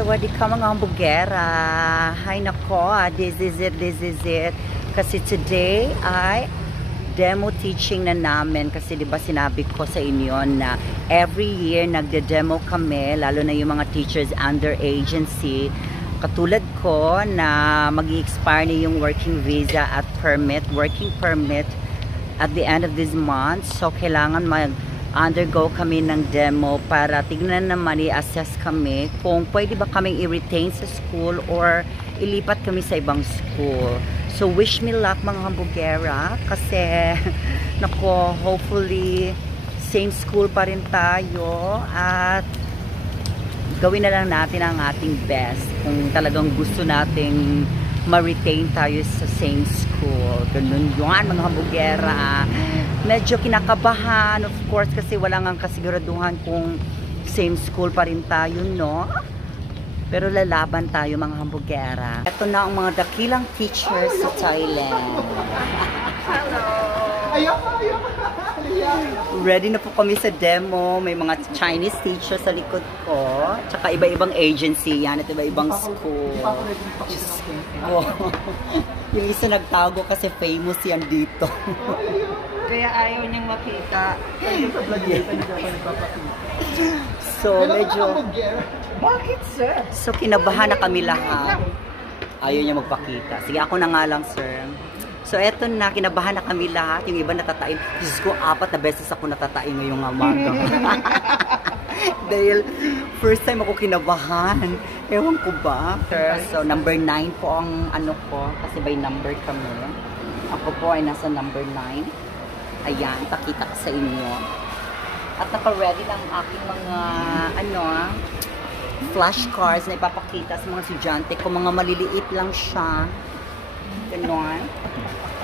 Sawadika mga hambugera. Hay nako, this is it. Kasi today ay demo teaching na namin. Kasi diba sinabi ko sa inyo na every year nagde-demo kami, lalo na yung mga teachers under agency. Katulad ko na mag-i-expire na yung working visa at working permit at the end of this month. So kailangan undergo kami ng demo para tignan naman, i-assess kami kung pwede ba kaming i-retain sa school or ilipat kami sa ibang school. So wish me luck mga hambugera kasi nako, hopefully same school pa rin tayo at gawin na lang natin ang ating best kung talagang gusto nating ma-retain tayo sa same school. Ganun yun mga hambugera. Medyo kinakabahan, of course, kasi wala nga kasiguraduhan kung same school pa rin tayo, no? Pero lalaban tayo mga hambugera. Ito na ang mga dakilang teachers sa Thailand. Hello! Ready na po kami sa demo. May mga Chinese teachers sa likod ko. Tsaka iba-ibang agency yan at iba-ibang school. Oh. Yung isa nagtago kasi famous yan dito. Kaya ayaw niyang makita. So, medyo... Bakit, sir? So, kinabahan na kami lahat. Ayaw niya magpakita. Sige, ako na nga lang, sir. So, eto na, kinabahan na kami lahat. Yung iba natatain. Diyos ko, 4 na beses ako natatain ngayong umaga. Dahil, first time ako kinabahan. Ewan ko ba? So, number 9 po ang ano ko. Kasi by number kami. Ako po ay nasa number 9. Ayan, pakita ko sa inyo. At naka-ready lang aking mga, flashcards na ipapakita sa mga estudyante kung mga maliliit lang siya. Ganon.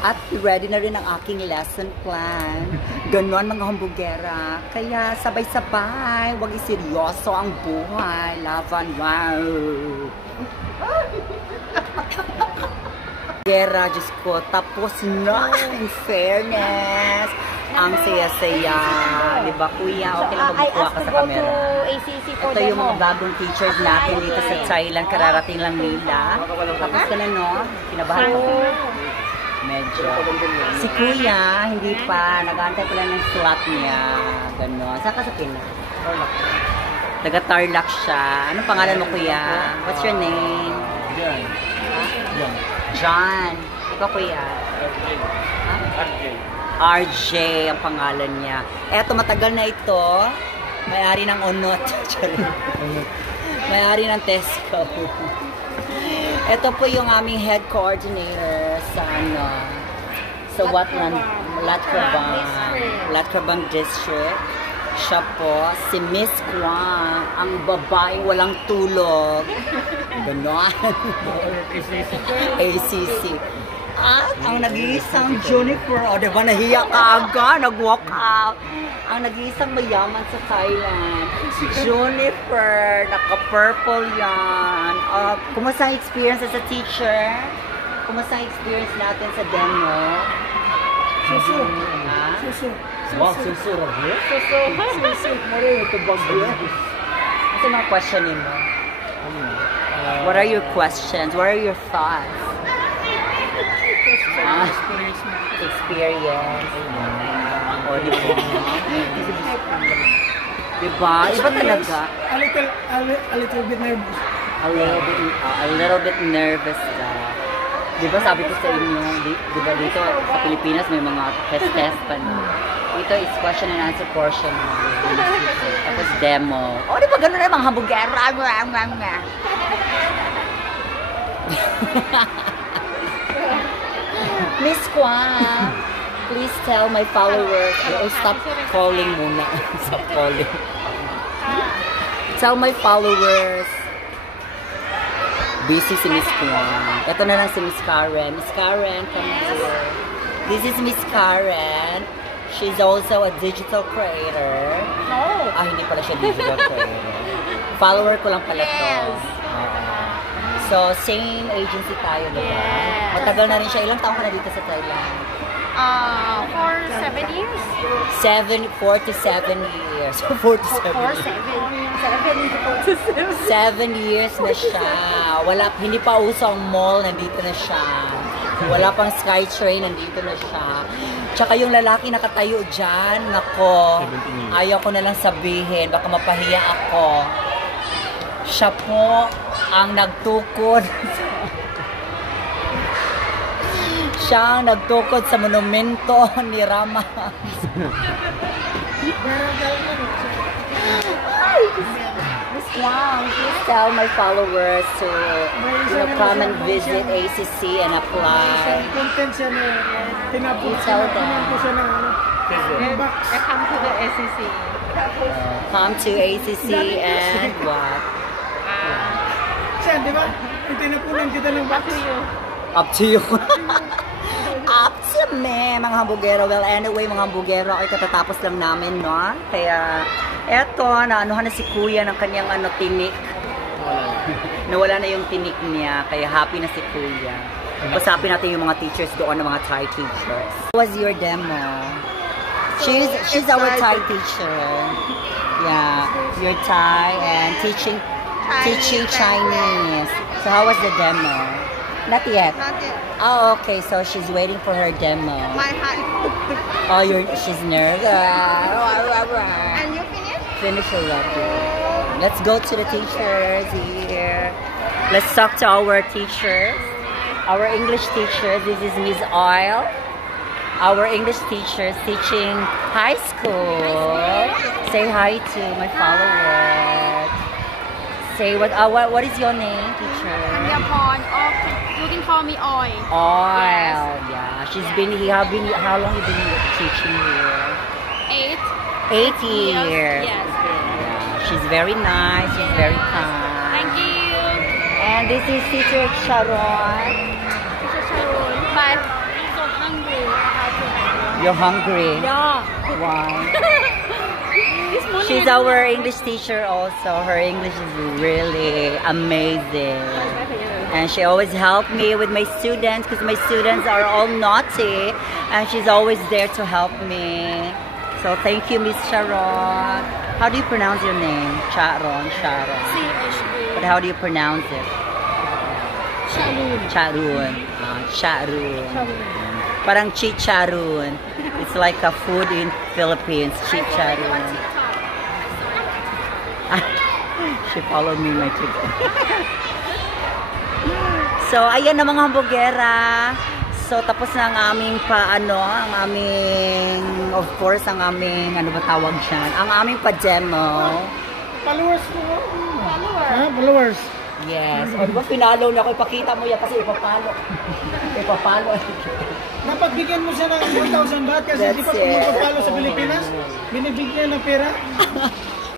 At ready na rin ang aking lesson plan. Ganon mga hambugera. Kaya sabay-sabay, wag iseryoso ang buhay. Laban, wow! Gera, Diyos ko, tapos na, in fairness. Ang saya-saya. Diba, kuya? Okay lang magbukuha ka sa camera. Ito yung mga bagong teachers natin dito sa Thailand. Kararating lang nila. Tapos ka na, no? Kinabahan ko. Medyo. Si kuya, hindi pa. Nag-aantay pa lang ng slot niya. Ganon. Saan ka sa Pinas? Taga-Tarlac siya. Anong pangalan mo, kuya? What's your name? John. Ikaw, kuya? RJ ang pangalan niya. Eto, matagal na ito. May-ari ng Onot. May-ari ng Tesco. Ito po yung aming head coordinator sa Latrabang District. Siya po, si Miss Kwang, ang babaeng walang tulog. Ganon. ACC. At ang nag-iisang Juniper, o diba nahiya ka agad, nag-walk out. Ang nag-iisang mayaman sa Thailand, Juniper, naka-purple yan. Kumusta ang experience as a teacher? Kumusta ang experience natin sa demo? Susu. Susu. Susu. Ito mga questionin mo. What are your questions? What are your thoughts? Experience. O, diba? Diba? Iba talaga. A little bit nervous. A little bit nervous ka. Diba sabi ko sa inyo, diba dito sa Pilipinas may mga test pa na. Ito is question and answer portion. Tapos demo. O, diba gano'n na mga hambugera? Miss Kwang, please tell my followers. Stop calling muna. Stop calling. Tell my followers. Busy si Miss Kwang. Ito na lang si Miss Karen. Miss Karen, come here. This is Miss Karen. She's also a digital creator. No. Hindi pala siya digital creator. Follower ko lang pala to. So, same agency tayo, diba? Yes. Matagal na rin siya. Ilang taon ka na dito sa Thailand? For 7 years. 47 years. 47 For years. 7. 7 years na siya. Wala, hindi pa uso ang mall, nandito na siya. Wala pang SkyTrain, nandito na siya. Tsaka yung lalaki nakatayo dyan, nako, ayaw ko na lang sabihin, baka mapahiya ako. Siya po ang nagtukod. Siya ang nagtukod sa monumento ni Rama. Wow, please tell my followers to come and visit ACC and apply. Content siya na tinapos Tell them. siya ng ano. Box. I come to the SEC. Come to ACC and what? Siya, di ba? Itinapunan kita ng box. Up to you. Up to me, mga hambugero. Well, anyway, mga hambugero, ay katatapos lang namin, no? Kaya, eto, naanuhan na si Kuya ng kanyang tinik. Nawala na yung tinik niya, kaya happy na si Kuya. Usapin natin yung mga teachers doon, ng mga Thai teachers. How was your demo? She's our Thai teacher. Yeah, your Thai and teaching Chinese. So how was the demo? Not yet. Not yet. Oh, okay. So she's waiting for her demo. My heart. Oh, she's nervous. And you finish? Finish already. Let's go to the teachers here. Let's talk to our teachers. Our English teachers. This is Miss Oil. Our English teachers teaching high school. Say hi to my followers. Say what is your name, teacher? Kanyapon. Or you can call me Oi. Oil. Yeah. How long you been teaching here? 8. 8 years. Yes. Yeah. She's very nice. She's very kind. Thank you. And this is teacher Sharon. Teacher Sharon. But I'm so hungry. You're hungry. Yeah. Why? This morning She's our English teacher also. Her English is really amazing. And she always helped me with my students because my students are all naughty. And she's always there to help me. So thank you, Miss Sharon. How do you pronounce your name? Sharon. But how do you pronounce it? Charun. Charun. Parang chicharun. It's like a food in Philippines. Chicharun. She followed me my TikTok. So, ayan na mga hambugera. So, tapos na ang aming of course, ang aming, ano ba tawag dyan? Ang aming pa-demo. Followers ko. Followers. Yes. O, diba pinalo na ako? Ipakita mo yan kasi ipapalo. Dapat bigyan mo siya ng 1,000 baht kasi di pa That's it. pumapalo sa Pilipinas. Binibigyan ng pera.